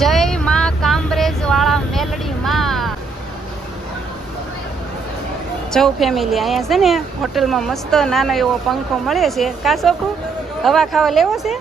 જય માં કામરેજ વાળા મેલડી માં જવ ફેમિલી. અહીંયા છે ને હોટલમાં મસ્ત નાનો એવો પંખો મળે છે. કા સોખું હવા ખાવા લેવો છે?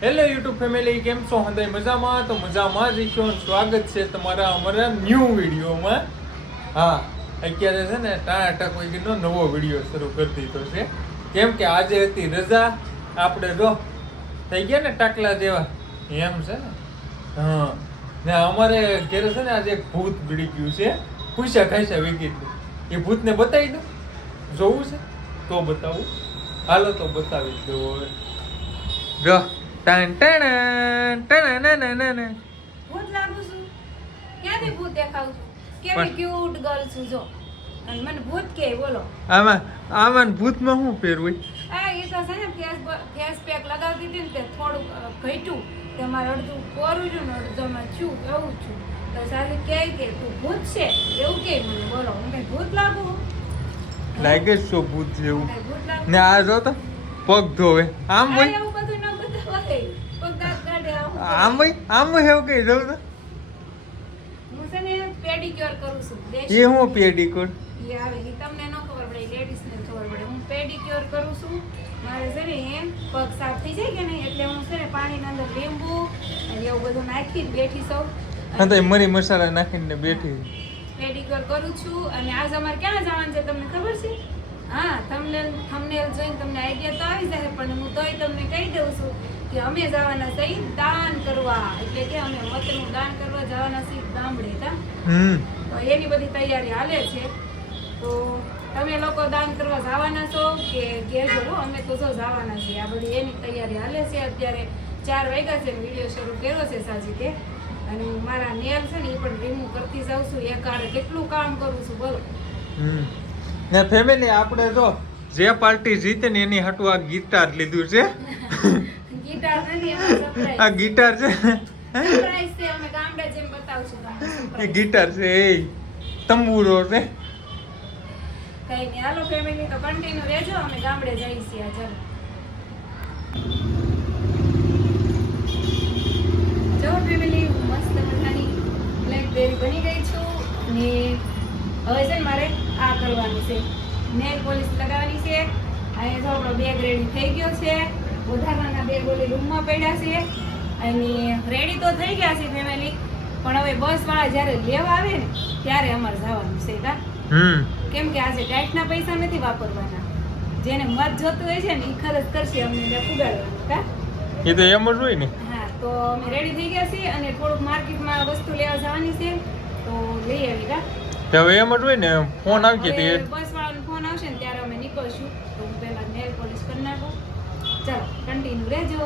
હેલો યુટ્યુબ ફેમિલી, કેમ છો? હંધાઈ મજામાં? તો મજામાં જ છો. સ્વાગત છે તમારા અમારા ન્યૂ વિડીયોમાં. હા, અત્યારે છે ને ટાટા કોઈનો નવો વિડીયો શરૂ કરી દીધો છે. કેમ કે આજે હતી રજા, આપણે જો થઈ ગયા ને ટાકલા જેવા એમ છે ને. હા, ને અમારે ઘરે છે ને આજે એક ભૂત ભીડી ગયું છે. પૂછ્યા ખાઈશા વિકિટ એ ભૂતને બતાવી દો. જોવું છે તો બતાવું. હાલો તો બતાવી દો. જો ટન ટન ટન. ભૂત લાગુ છું? ક્યાંથી ભૂત દેખાવું છું? કેવી ક્યુટ ગર્લ છું જો. અને મને ભૂત કે બોલો. આમાં ભૂતમાં શું પહેરવું? આ એ તો છે ને ફેસ પેક લગાવતી હતી ને તે થોડું ઘટ્યું. તે મારે અડધું કોરું છું ને અડધું છું એવું છું. તો સારી કે તું ભૂત છે એવું કે મને બોલો. હું કઈ ભૂત લાગુ? લાગે છો ભૂત જેવું. ભૂત લાગુ ને આ જો તો પગ ધોવે આમ હોય. એવું બધું ન બતાવાય. પગ દાંત કાઢે આમ હોય એવું કઈ જોઉં તો. હું છે ને પેડિક્યોર કરું છું. એ હું પેડિકોર એ આવે એ તમને ન ખબર પડે, લેડીઝ ને ખબર પડે. હું પેડિક્યોર કરું છું. મારે છે ને એમ પગ સાફ થઈ જાય કે નહીં એટલે હું છે ને પાણીની અંદર લીંબુ અને એવું બધું નાખીને બેઠી સૌ મરી મસાલા નાખીને બેઠી પેડિક્યોર કરું છું. અને આજ અમારે ક્યાં જવાનું છે તમને ખબર છે? હા, થંબનેલ જોઈને તમને આઈડિયા તો આવી જાય, પણ હું તોય તમને કહી દઉં છું કે અમે જવાના છીએ દાન કરવા. એટલે કે અમે મતનું દાન કરવા જવાના છીએ ગામડે. તો એની બધી તૈયારી હાલે છે. તો તમે લોકો દાન કરવા જવાના છો કે કહેજો? અમે તો જો જવાના છીએ. આ બધી એની તૈયારી હાલે છે. અત્યારે 4 વાગ્યા છે. વિડીયો શરૂ કર્યો છે સાજીતે. અને મારા નેલ છે ને એ પણ રિમૂવ કરતી જાઉં છું. એકાળે કેટલું કામ કરું છું બોલો. ને ફેમિલી, આપણે જો જે પાર્ટી જીતે ને એની હાટુ આ ગિટાર લીધું છે. ગિટાર નથી, એમાં સરપ્રાઈઝ. આ ગિટાર છે. સરપ્રાઈઝ છે. અમે ગામડે જેમ બતાવશું તમને. એ ગિટાર છે, એ તંબુરો છે. કઈ નહીં, હાલો ફેમિલી તો કન્ટિન્યુ રહેજો. અમે ગામડે જઈએ છીએ. ચાલો જો ફેમિલી, મસ્ત મજાની બ્લેકબેરી બની ગઈ છું. ને હવે છે ને મારે આ કરવાનું છે, નેલ પોલિશ લગાવવાની છે. અહીંયા જો આપણો બેગ રેડી થઈ ગયો છે. વધારાના બેગ ઓલી રૂમમાં પડ્યા છે. અને રેડી તો થઈ ગયા છે ફેમિલી, પણ હવે બસ વાળા જ્યારે લેવા આવે ને ત્યારે અમારે જવાનું છે. કા કેમ કે આજે ટાઈટના પૈસા નથી વાપરવાના. જેને મત જોતું હોય છે ને એ ખર્ચ કરશે, અમને પુગાડવાનું. કા એ તો એમ જ હોય ને. હા, તો અમે રેડી થઈ ગયા છીએ અને થોડુંક માર્કેટમાં વસ્તુ લેવા જવાની છે. તો લઈ આવી. કા હવે એમ જ હોય ને. ફોન આવી ગયો બસ વાળાનો ફોન આવશે ને ત્યારે અમે નીકળશું. તો હું પહેલા નેલ પોલિશ કરી નાખું. ચાલો કન્ટિન્યુ રહેજો.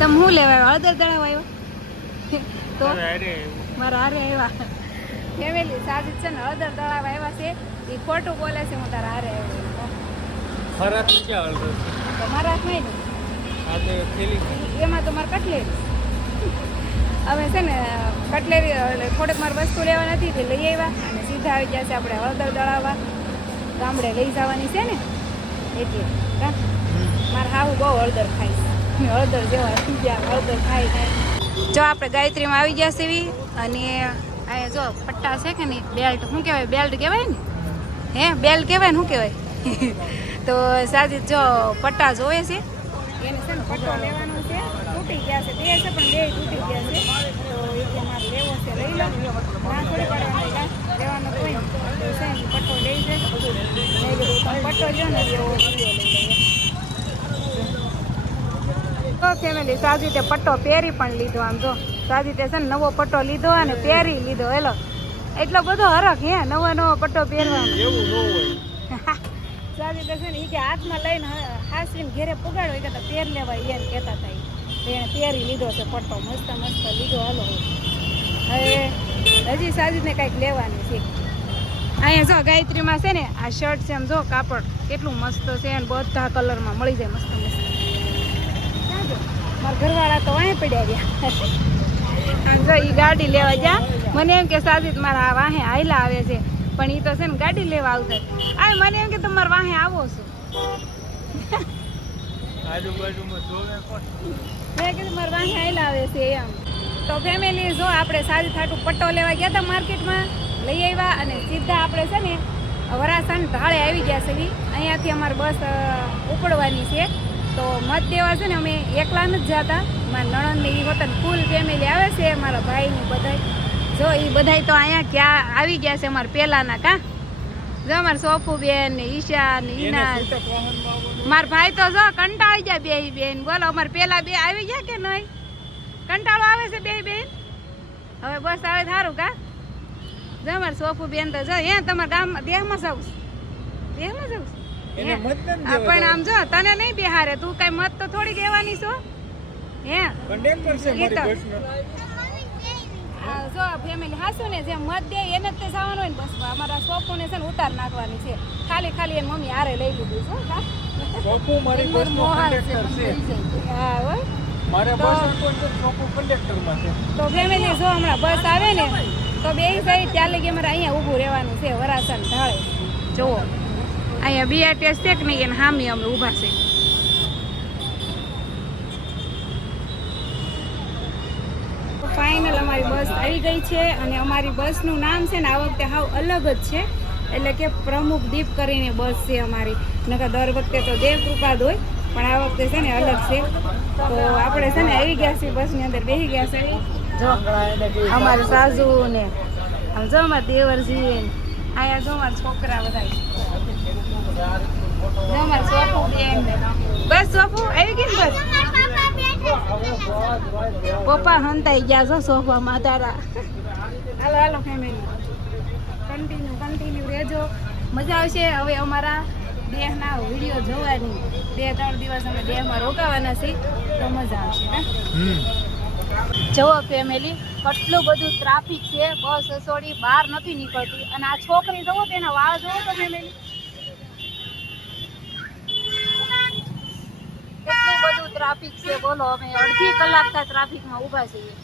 તમે શું લેવા આવ્યા? હળદર દળાવ આવ્યો તો મારા હારે આવ્યા. ફેમિલી સાજી છે ને હળદર દળાવ આવ્યા છે. એ ખોટું બોલે છે. હું તારા હારે આવ્યો. ખરાબ ક્યાં હળદર છે? તમારા હાથમાં ને આ તો થેલી એમાં તો મારે કટલેરી. અમે છે ને કટલેરી થોડીક મારે વસ્તુ લેવા નથી તે લઈ આવ્યા. અને સીધા આવી ગયા છે આપણે હળદર દળાવવા. ગામડે લઈ જવાની છે ને એટલે. મારે હાવું બહુ હળદર ખાય છે. હળદર જેવા થઈ ગયા. હળદર ખાઈ જો આપણે ગાયત્રીમાં આવી ગયા છે. અને અહીંયા જો પટ્ટા છે કે નહીં, બેલ્ટ શું કહેવાય? બેલ્ટ કહેવાય ને? હે બેલ્ટ કહેવાય ને? શું કહેવાય? તો સાજી જો પટ્ટા જોવે છે. એને છે ને પટ્ટો લેવાનો છે. તૂટી ગયા છે. બે છે પણ બે તૂટી ગયા છે. તો એ કે મારે લેવો છે લઈ લો. ના થોડી પાડવાનો લેવાનો કોઈ તો છે ને પટ્ટો લઈ છે. પટ્ટો જો ને એવો તો ફેમિલી સાજીતે પટ્ટો પહેરી પણ લીધો. આમ જો સાજીતે છે ને નવો પટ્ટો લીધો અને પહેરી લીધો. હેલો એટલો બધો હરખ હે નવો પટ્ટો પહેરવાનો. એવું ન હોય. સાજીતે છે ને એ કે હાથમાં લઈને હાસવીને ઘેરે પુગાડો એ કહેતા પહેર લેવાય એમ કહેતા હતા. એને પહેરી લીધો છે પટ્ટો. મસ્ત મસ્ત લીધો. હાલો હવે હજી સાજીને કંઈક લેવાની છે. અહીંયા જો ગાયત્રીમાં છે ને આ શર્ટ છે. એમ જો કાપડ કેટલું મસ્ત છે અને બધા કલરમાં મળી જાય. મસ્ત મસ્ત. મારા ઘરવાળા તો અહીંયા પડ્યા રહ્યા. જો ઈ ગાડી લેવા જા મને એમ કે સાજીદ મારા આ વાહે આયલા આવે છે પણ ઈ તો છે ને ગાડી લેવા આવતા આ મને એમ કે તમારા વાહે આવો છો આજુબાજુમાં જોવે કોણ મેં કીધું મારા વાહે આયલા આવે છે એમ તો ફેમિલી જો આપણે સારી થાટું પટ્ટો લેવા ગયા હતા માર્કેટમાં લઈ આવ્યા અને સીધા આપણે છે ને વરાસણ ઢાળે આવી ગયા છે અહીંયાથી અમારી બસ ઉપડવાની છે તો મત દેવા છે ને અમે એકલા નથી જતા મારા નણંદને એ વખત ફૂલ ફેમિલી આવે છે મારા ભાઈની બધાય જો એ બધાય તો અહીંયા ક્યાં આવી ગયા છે અમારા પહેલાંના કાં જો અમારા સોફુબેન ને ઈશા ને ઈના મારા ભાઈ તો જો કંટાળી ગયા બે બેન બોલો અમારે પેલા બે આવી ગયા કે નહીં કંટાળો આવે છે બે બેન હવે બસ આવે સારું કા જો અમારે સોફુબેન તો જો હે તમારા ગામમાં દેહમાં જાઉં પણ આમ જો તને નહીં બેહારે તું કઈ મત તો થોડી દેવાની છો હે જો ફેમિલી હાસુ ને જે મત દે એને જ તે જવાનું હોય ને બસ અમારા સોફુને છે ને ઉતાર નાખવાની છે ખાલી ખાલી એની મમ્મી હારે લઈ લીધું છે કા સોફુ મારી બસનો કંડક્ટર છે હા હોય મારે બસ સોફુ કંડક્ટરમાં છે તો ફેમિલી જો હમણાં બસ આવે ને તો બે સાઈડ ત્યાં લગી અમારે અહીંયા ઊભું રહેવાનું છે વરાસણ ઢાળે જુઓ અહીંયા બીઆરટીએસ છે કે નહીં એને હામી અમે ઊભા છે ફાઇનલ અમારી બસ આવી ગઈ છે અને અમારી બસનું નામ છે ને આ વખતે હાવ અલગ જ છે એટલે કે પ્રમુખ દીપ કરીને બસ છે અમારી નકર દર વખતે તો દેવકૃપા જ હોય પણ આ વખતે છે ને અલગ છે તો આપણે છે ને આવી ગયા છીએ બસની અંદર બેસી ગયા છે જો અમારે સાસુ ને આમ જો અમારા દેવરજી અહીંયા જો અમારા છોકરા બધા જો અમારા સોફુ બેન બસ સોફુ આવી ગઈ ને બસ પપ્પા હંતાઈ ગયા છો સોફામાં તારા હાલો હાલો ફેમિલી કન્ટિન્યુ રહેજો મજા આવશે હવે અમારા દેહના વિડીયો જોવાની 2-3 દિવસ અમે દેહમાં રોકાવાના છીએ તો મજા આવશે ને જુઓ ફેમિલી કેટલું બધું ટ્રાફિક છે બસ અસોડી બહાર નથી નીકળતી અને આ છોકરી જુઓ તેના વાળ જુઓ તો ફેમિલી કેટલું બધું ટ્રાફિક છે બોલો અમે અડધી કલાકથી ટ્રાફિકમાં ઊભા છીએ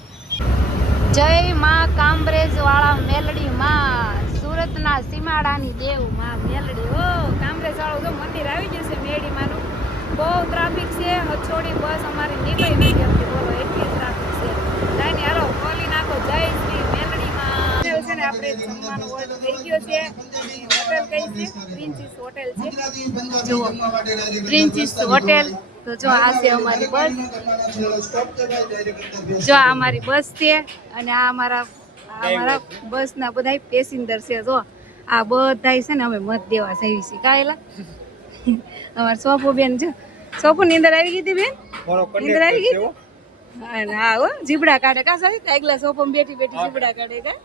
જય માં કામરેજ વાળા મેલડી માં સુરતના સીમાડાની દેવ માં મેલડી ઓ કામરેજ વાળું જો મંદિર આવી ગયું છે મેડી માનું બહુ ટ્રાફિક છે હછોડી બસ અમારી નીકળી નથી હતી બોલો એટલી ટ્રાફિક છે કાંઈ નહીં હાલો ખોલી નાખો જય શ્રી મેલડી માં છે ને આપણે જમવાનો ઓર્ડર થઈ ગયો છે હોટેલ કઈ છે પ્રિન્સીસ હોટેલ છે જુઓ પ્રિન્સીસ હોટેલ તો જો આ છે અમારી બસ જો આ અમારી બસ છે અને આ અમારા બસના બધા પેસેન્જર છે જો આ બધા છે ને અમે મત દેવા જઈએ છીએ કાયલા અમારા સોફુ બેન જો સોફુ ની અંદર આવી ગઈ હતી બેન નીંદર આવી ગઈ હા હો જીબડા કાઢે કા સાહેબ આગલા સોફામાં બેઠી જીબડા કાઢે કા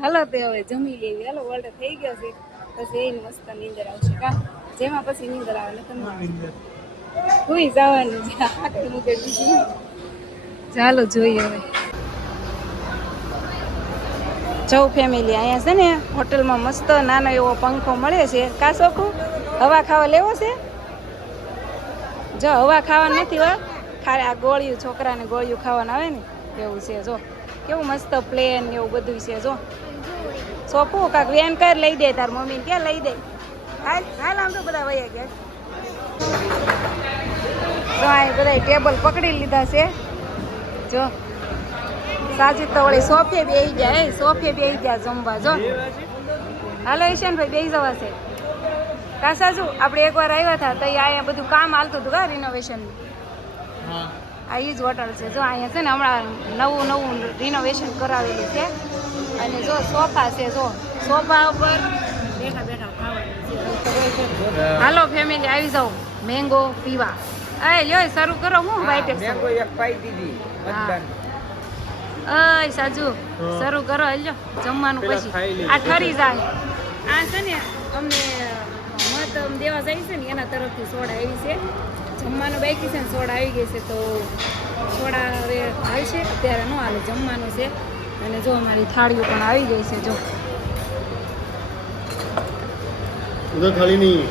હાલો તે હવે જમી લેવી હાલો ઓર્ડર થઈ ગયો છે પછી એ મસ્ત નીંદર આવશે કા જેમાં પછી નીંદર આવે ને તમને કોઈ જવાનું છે આખી મુકેટ બીજી ચાલો જોઈએ હવે જવ ફેમિલી અહીંયા છે ને હોટલમાં મસ્ત નાનો એવો પંખો મળે છે કા સોખું હવા ખાવા લેવો છે જો હવા ખાવા નથી હો ખાલી આ ગોળિયું છોકરાને ગોળિયું ખાવાનું આવે ને એવું છે જો કેવું મસ્ત પ્લેન એવું બધું છે જો સોખું કાંક વેન કર લઈ દે તાર મમ્મીને ક્યાં લઈ દે હાલ આમ તો બધા વયા ગયા તો આ બધા ટેબલ પકડી લીધા છે જો સાજીદ તો વળી સોફે બેસી ગયા સોફે બેસી ગયા જમવા જો હાલો ઈશાનભાઈ બેસી જવાશે કાસાજુ આપણે એકવાર આવ્યા હતા તો અહીંયા બધું કામ હાલતું હતું કા રિનોવેશનનું આ ઈ જ હોટલ છે જો અહીંયા છે ને હમણાં નવું રિનોવેશન કરાવેલું છે અને જો સોફા છે જો સોફા ઉપર બેઠા બેઠા ખાવાનું હાલો ફેમિલી આવી જાઓ મેંગો પીવા અય લ્યો શરૂ કરો હું વાઈટ મેંગો એક પાઈ દીધી મતદાન અય સાજુ શરૂ કરો લ્યો જમવાનું પછી આ ઠરી જાય આ છે ને અમને મત દેવા જાય છે ને એના તરફથી સોડા આવી છે જમવાનું બાકી છે ને સોડા આવી ગઈ છે તો સોડા હવે આવશે અત્યારે ન હાલે જમવાનું છે અને જો અમારી થાળીઓ પણ આવી ગઈ છે જો ખાલી નહીં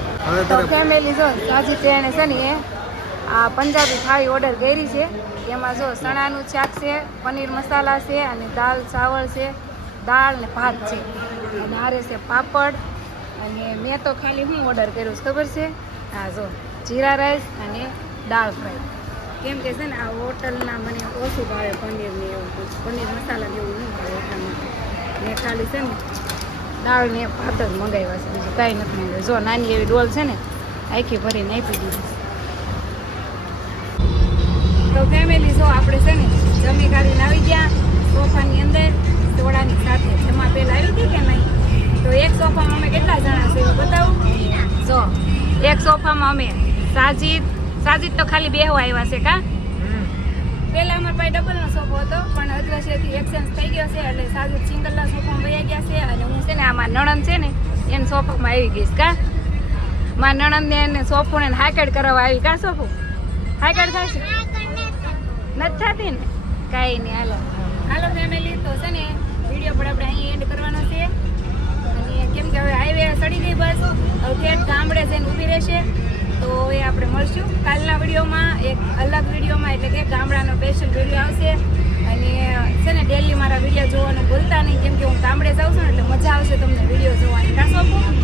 તો ફેમિલી જો સાજી ટ્રેને છે ને આ પંજાબી થાળી ઓર્ડર કરી છે એમાં જો ચણાનું શાક છે, પનીર મસાલા છે અને દાળ ચાવલ છે, દાળ ને ભાત છે અને હારે છે પાપડ. અને મેં તો ખાલી હું ઓર્ડર કર્યો છે ખબર છે? હા જો જીરા રાઈસ અને દાળ ફ્રાય. કેમ કે છે ને આ હોટલના મને ઓછું ભાવે પનીર ને એવું, પનીર મસાલા જેવું નહીં ભાવે એટલા માટે મેં ખાલી છે ને દાળ ને ભાત જ મંગાવ્યા છે, બીજું કાંઈ નથી મંગાવ્યું. જો નાની એવી ડોલ છે ને આખી ભરીને આપી દીધી. તો ફેમિલી જો આપણે છે ને જમી કાઢીને આવી ગયા સોફાની અંદર સોડાની સાથે. જમા પહેલાં આવી હતી કે નહીં? તો એક સોફામાં અમે કેટલા જણા છે એવું બતાવું. જો એક સોફામાં અમે સાજીદ તો ખાલી બેહવા આવ્યા છે કા. પહેલાં અમારા પાસે ડબલનો સોફો હતો પણ અદ્રશ્યથી એક્સચેન્જ થઈ ગયો છે એટલે સાજીદ સિંગલના સોફામાં વયા ગયા છે. અને હું છે ને આમાં નણંદ છે ને એને સોફામાં આવી ગઈશ કા. મારા નણંદને એને સોફોને હાઈકડ કરવા આવી કા. સોફો હાઈકડ થાય છે નથી થતી ને? કાંઈ નહીં. હાલો ફેમિલી, તો છે ને વિડીયો પણ આપણે અહીં એન્ડ કરવાનો છે. અને કેમ કે હવે હાઈવે ચડી ગઈ બસ, હવે ઠેઠ ગામડે જઈને ઊભી રહેશે. તો એ આપણે મળશું કાલના વિડીયોમાં, એક અલગ વિડીયોમાં, એટલે કે ગામડાનો સ્પેશિયલ વિડીયો આવશે. અને છે ને ડેલી મારા વિડીયો જોવાનું ભૂલતા નહીં, કેમ કે હું ગામડે જાઉં છું ને એટલે મજા આવશે તમને વિડીયો જોવાની. કાં સોપું?